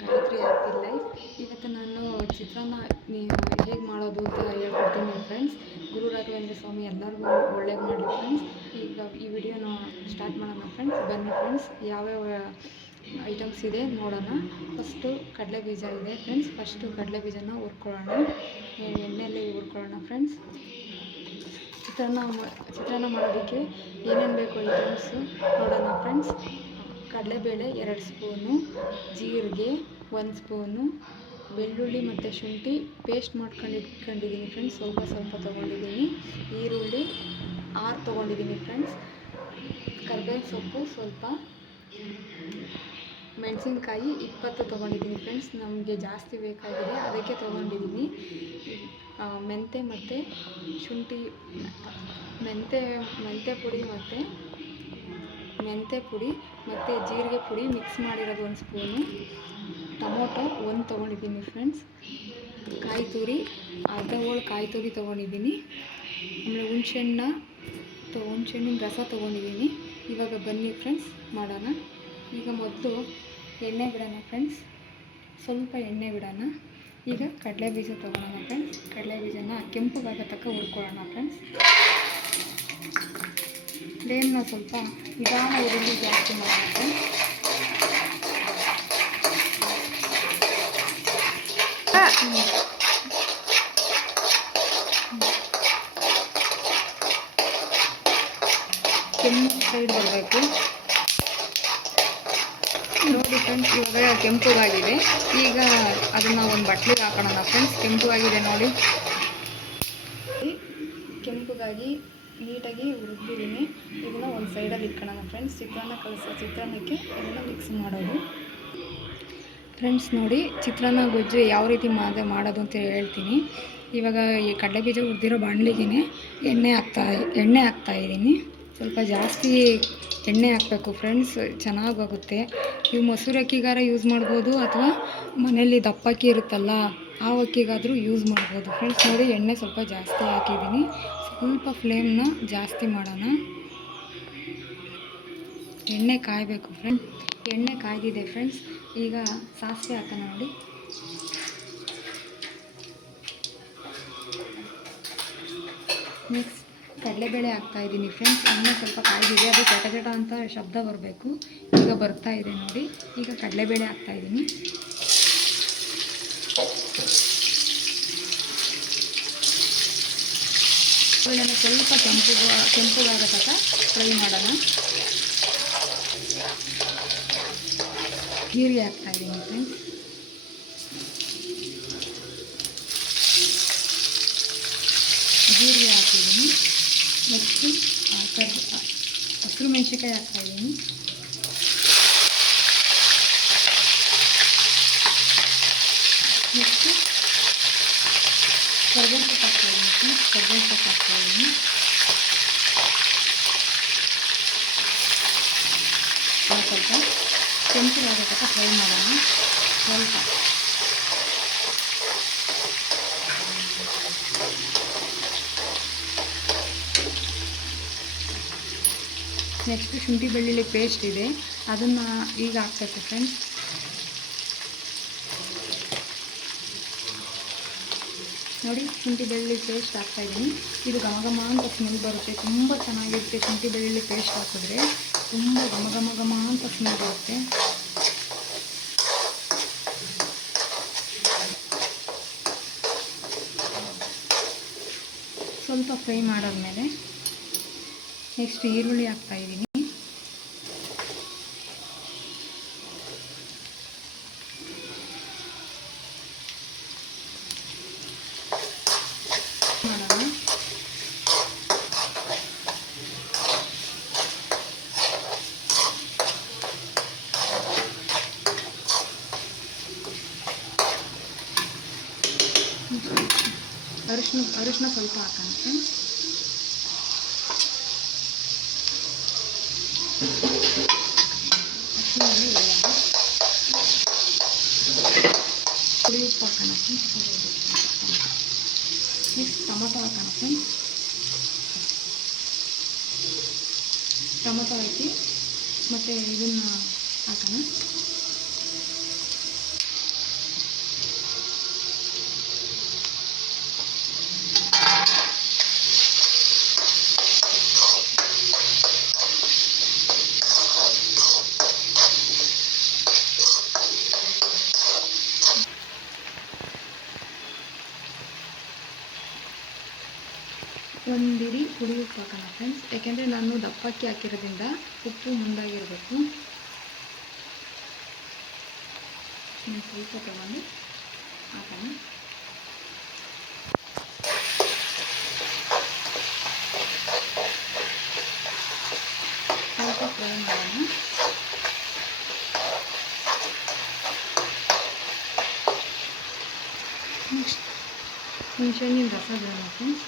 Gayatri happy life. ಇವತ್ತು ನಾನು ಚಿತ್ರಾನ್ನ ಹೇಗೆ ಮಾಡೋದು ಅಂತ ಹೇಳ್ಕೊಡ್ತೀನಿ ಫ್ರೆಂಡ್ಸ್. ಗುರು ರಾಘವೇಂದ್ರ ಸ್ವಾಮಿ ಎಲ್ಲರಿಗೂ ಒಳ್ಳೇದು ಮಾಡಲಿ ಫ್ರೆಂಡ್ಸ್. ಈಗ ಈ ವಿಡಿಯೋನ ಸ್ಟಾರ್ಟ್ ಮಾಡೋಣ ಫ್ರೆಂಡ್ಸ್. ಬನ್ನಿ ಫ್ರೆಂಡ್ಸ್, ಯಾವ್ಯಾವ ಐಟಮ್ಸ್ ಇದೆ ನೋಡೋಣ. ಫಸ್ಟು ಕಡಲೆ ಬೀಜ ಇದೆ ಫ್ರೆಂಡ್ಸ್. ಫಸ್ಟು ಕಡಲೆ ಬೀಜನ ಹುರ್ಕೊಳ್ಳೋಣ, ಎಣ್ಣೆಯಲ್ಲಿ ಹುರ್ಕೊಳ್ಳೋಣ ಫ್ರೆಂಡ್ಸ್. ಚಿತ್ರಾನ್ನ ಮಾಡೋದಕ್ಕೆ ಏನೇನು ಬೇಕು ಐಟಮ್ಸು ನೋಡೋಣ ಫ್ರೆಂಡ್ಸ್. ಕಡಲೆಬೇಳೆ 2 ಸ್ಪೂನು, ಜೀರಿಗೆ 1 ಸ್ಪೂನು, ಬೆಳ್ಳುಳ್ಳಿ ಮತ್ತು ಶುಂಠಿ ಪೇಸ್ಟ್ ಮಾಡ್ಕೊಂಡು ಇಟ್ಕೊಂಡಿದ್ದೀನಿ ಫ್ರೆಂಡ್ಸ್. ಸ್ವಲ್ಪ ತೊಗೊಂಡಿದ್ದೀನಿ. ಈರುಳ್ಳಿ 6 ತೊಗೊಂಡಿದ್ದೀನಿ ಫ್ರೆಂಡ್ಸ್. ಕರ್ಬೇವಿನ ಸೊಪ್ಪು ಸ್ವಲ್ಪ, ಮೆಣಸಿನ್ಕಾಯಿ 20 ತೊಗೊಂಡಿದ್ದೀನಿ ಫ್ರೆಂಡ್ಸ್. ನಮಗೆ ಜಾಸ್ತಿ ಬೇಕಾಗಿದೆ ಅದಕ್ಕೆ ತೊಗೊಂಡಿದ್ದೀನಿ. ಮೆಂತೆ ಮತ್ತು ಶುಂಠಿ, ಮೆಂತೆ ಪುಡಿ ಮತ್ತು ಜೀರಿಗೆ ಪುಡಿ ಮಿಕ್ಸ್ ಮಾಡಿರೋದು 1 ಸ್ಪೂನು. ಟೊಮೊಟೊ 1 ತೊಗೊಂಡಿದ್ದೀನಿ ಫ್ರೆಂಡ್ಸ್. ಕಾಯಿ ತುರಿ ಅರ್ಧ ಹೋಳು ಕಾಯಿ ತುರಿ ತೊಗೊಂಡಿದ್ದೀನಿ. ಆಮೇಲೆ ಹುಣಸೆಹಣ್ಣಿನ ರಸ ತೊಗೊಂಡಿದ್ದೀನಿ. ಇವಾಗ ಬನ್ನಿ ಫ್ರೆಂಡ್ಸ್ ಮಾಡೋಣ. ಈಗ ಮೊದಲು ಎಣ್ಣೆ ಬಿಡೋಣ ಫ್ರೆಂಡ್ಸ್. ಸ್ವಲ್ಪ ಎಣ್ಣೆ ಬಿಡೋಣ. ಈಗ ಕಡಲೆ ಬೀಜ ತೊಗೊಳ್ಳೋಣ ಫ್ರೆಂಡ್ಸ್. ಕಡಲೆ ಬೀಜನ ಕೆಂಪುಗಾಗೋ ತನಕ ಹುರ್ಕೊಳ್ಳೋಣ ಫ್ರೆಂಡ್ಸ್. ಫ್ಲೇಮ್ನ ಸ್ವಲ್ಪ ನಿಧಾನ ಉರುಳಿ ಜಾಸ್ತಿ ಮಾಡೋಣ ಫ್ರೆಂಡ್ಸ್. ಕೆಂಪು ಸೈಡ್ ಬರಬೇಕು ನೋಡಿ ಫ್ರೆಂಡ್ಸ್. ಇವಾಗ ಕೆಂಪುಗಾಗಿದೆ. ಈಗ ಅದನ್ನು ಒಂದು ಬಟ್ಲಿಗೆ ಹಾಕೋಣ ಫ್ರೆಂಡ್ಸ್. ಕೆಂಪುಗಾಗಿದೆ ನೋಡಿ. ಕೆಂಪುಗಾಗಿ ನೀಟಾಗಿ ಹುರಿದಿದ್ದೀನಿ. ಇದನ್ನು ಒಂದು ಸೈಡಲ್ಲಿ ಇಟ್ಕೊಳ್ಳೋಣ ಫ್ರೆಂಡ್ಸ್. ಚಿತ್ರಾನ್ನಕ್ಕೆ ಇದನ್ನು ಮಿಕ್ಸ್ ಮಾಡೋದು ಫ್ರೆಂಡ್ಸ್. ನೋಡಿ ಚಿತ್ರಾನ್ನ ಗೊಜ್ಜು ಯಾವ ರೀತಿ ಮಾಡೋದು ಅಂತ ಹೇಳ್ತೀನಿ. ಇವಾಗ ಈ ಕಡಲೆ ಬೀಜ ಹುರಿದಿರೋ ಬಾಣಲಿಗೆ ಎಣ್ಣೆ ಹಾಕ್ತಾಯಿದ್ದೀನಿ. ಸ್ವಲ್ಪ ಜಾಸ್ತಿ ಎಣ್ಣೆ ಹಾಕಬೇಕು ಫ್ರೆಂಡ್ಸ್, ಚೆನ್ನಾಗೋಗುತ್ತೆ. ನೀವು ಮೊಸರು ಅಕ್ಕಿಗಾರ ಯೂಸ್ ಮಾಡ್ಬೋದು, ಅಥವಾ ಮನೇಲಿ ದಪ್ಪ ಅಕ್ಕಿ ಇರುತ್ತಲ್ಲ ಆ ಅಕ್ಕಿಗಾದರೂ ಯೂಸ್ ಮಾಡ್ಬೋದು ಫ್ರೆಂಡ್ಸ್. ನೋಡಿ ಎಣ್ಣೆ ಸ್ವಲ್ಪ ಜಾಸ್ತಿ ಹಾಕಿದ್ದೀನಿ. ಸ್ವಲ್ಪ ಫ್ಲೇಮ್ನ ಜಾಸ್ತಿ ಮಾಡೋಣ. ಎಣ್ಣೆ ಕಾಯಬೇಕು ಫ್ರೆಂಡ್ಸ್. ಎಣ್ಣೆ ಕಾಯ್ದಿದೆ ಫ್ರೆಂಡ್ಸ್. ಈಗ ಸಾಸಿವೆ ಹಾಕೋಣ ನೋಡಿ. ನೆಕ್ಸ್ಟ್ ಕಡಲೆಬೇಳೆ ಹಾಕ್ತಾಯಿದ್ದೀನಿ ಫ್ರೆಂಡ್ಸ್. ಎಣ್ಣೆ ಸ್ವಲ್ಪ ಕಾಯ್ದಿದೆ, ಅದು ಚಟ ಅಂತ ಶಬ್ದ ಬರಬೇಕು. ಈಗ ಬರ್ತಾ ಇದೆ ನೋಡಿ. ಈಗ ಕಡಲೆಬೇಳೆ ಹಾಕ್ತಾಯಿದ್ದೀನಿ. ಬೇಳೆನ ಸ್ವಲ್ಪ ಕೆಂಪುಗಾಗೋ ತನಕ ಫ್ರೈ ಮಾಡೋಣ. ಜೀರಿಗೆ ಹಾಕ್ತಾಯಿದ್ದೀನಿ ಫ್ರೆಂಡ್ಸ್. ಜೀರಿಗೆ ಹಾಕಿದ್ದೀನಿ. ನೆಕ್ಸ್ಟು ಹಸಿರು ಮೆಣಸಿನ್ಕಾಯಿ ಹಾಕ್ತಾಯಿದ್ದೀನಿ. ನೆಕ್ಸ್ಟು ಕರ್ಬೇವಿನ ಸೊಪ್ಪು ಹಾಕ್ತಾಯಿದ್ದೀನಿ. ಸ್ವಲ್ಪ ಕೆಂಪುಗಾಗೋ ತನಕ ಫ್ರೈ ಮಾಡೋಣ. ಸ್ವಲ್ಪ ನೆಕ್ಸ್ಟ್ ಶುಂಠಿ ಬೆಳ್ಳುಳ್ಳಿ ಪೇಸ್ಟ್ ಇದೆ, ಅದನ್ನು ಈಗ ಹಾಕ್ಬೇಕು ಫ್ರೆಂಡ್ಸ್. ನೋಡಿ ಶುಂಠಿ ಬೆಳ್ಳುಳ್ಳಿ ಪೇಸ್ಟ್ ಹಾಕ್ತಾಯಿದ್ದೀನಿ. ಇದು ಘಮ ಅಂತ ಸ್ಮೆಲ್ ಬರುತ್ತೆ. ತುಂಬ ಚೆನ್ನಾಗಿರುತ್ತೆ. ಶುಂಠಿ ಬೆಳ್ಳುಳ್ಳಿ ಪೇಸ್ಟ್ ಹಾಕಿದ್ರೆ ತುಂಬ ಘಮ ಅಂತ ಸ್ಮೆಲ್ ಬರುತ್ತೆ. ಸ್ವಲ್ಪ ಫ್ರೈ ಮಾಡಾದ್ಮೇಲೆ ನೆಕ್ಸ್ಟ್ ಈರುಳ್ಳಿ ಹಾಕ್ತಾಯಿದ್ದೀನಿ. ಮಾಡೋಣ. ಅರಿಶಿನ ಸ್ವಲ್ಪ ಹಾಕೋಣ ಫ್ರೆಂಡ್ಸ್. ಪುಡಿ ಉಪ್ಪು ಹಾಕೋಣ ಫ್ರೆಂಡ್ಸ್. ನೆಕ್ಸ್ಟ್ ಟೊಮೊಟೊ ಹಾಕೋಣ ಫ್ರೆಂಡ್ಸ್. ಟೊಮೊಟೊ ಹಾಕಿ ಮತ್ತು ಇದನ್ನು ಹಾಕೋಣ. ಒಂದಿಡಿ ಪುಡಿ ಉಪ್ಪು ಹಾಕೋಣ ಫ್ರೆಂಡ್ಸ್, ಯಾಕೆಂದರೆ ನಾನು ದಪ್ಪಕ್ಕಿ ಹಾಕಿರೋದ್ರಿಂದ ಉಪ್ಪು ಮುಂದಾಗಿರಬೇಕು. ಸ್ವಲ್ಪ ತಗೊಂಡು ಹಾಕೋಣ. ಸ್ವಲ್ಪ ಫ್ರೈ ಮಾಡೋಣ. ನೆಕ್ಸ್ಟ್ ಹುಣಸೆಹಣ್ಣಿನ ರಸ ಬಿಡೋಣ ಫ್ರೆಂಡ್ಸ್.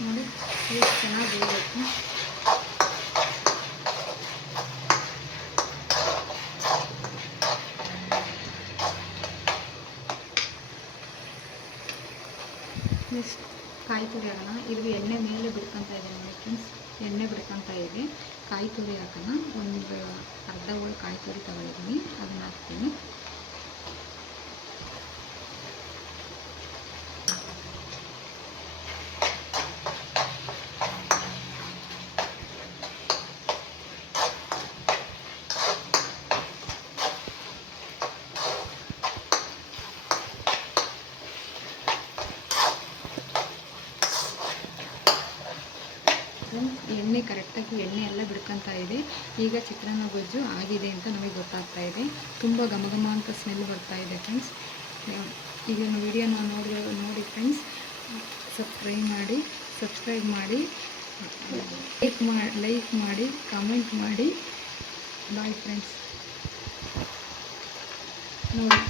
ನೋಡಿ ಎಷ್ಟು ಚೆನ್ನಾಗಿ ಬೇಯಬೇಕು. ನೆಕ್ಸ್ಟ್ ಕಾಯಿ ತುರಿ ಹಾಕೋಣ. ಇದು ಎಣ್ಣೆ ಮೇಲೆ ಬಿಡ್ಕೊತಾ ಇದೆ ನೋಡಿ ಫ್ರೆಂಡ್ಸ್, ಎಣ್ಣೆ ಬಿಡ್ಕೊತಾ ಇದೆ. ಕಾಯಿ ತುರಿ ಹಾಕೋಣ. ಒಂದು ಅರ್ಧ ಹೋಳು ಕಾಯಿ ತುರಿ ತಗೊಳ್ಳಿದ್ದೀನಿ, ಅದನ್ನ ಹಾಕ್ತೀನಿ. ಎಣ್ಣೆ ಕರೆಕ್ಟಾಗಿ ಎಣ್ಣೆ ಎಲ್ಲ ಬಿಡ್ಕೊತಾ ಇದೆ. ಈಗ ಚಿತ್ರಾನ್ನ ಗೊಜ್ಜು ಆಗಿದೆ ಅಂತ ನಮಗೆ ಗೊತ್ತಾಗ್ತಾ ಇದೆ. ತುಂಬ ಘಮ ಅಂತ ಸ್ಮೆಲ್ ಬರ್ತಾ ಇದೆ ಫ್ರೆಂಡ್ಸ್. ಈಗ ವಿಡಿಯೋನ ನೋಡಿ ಫ್ರೆಂಡ್ಸ್, ಸಬ್ಸ್ಕ್ರೈಬ್ ಮಾಡಿ ಲೈಕ್ ಮಾಡಿ ಕಾಮೆಂಟ್ ಮಾಡಿ. Bye friends. ನೋಡಿ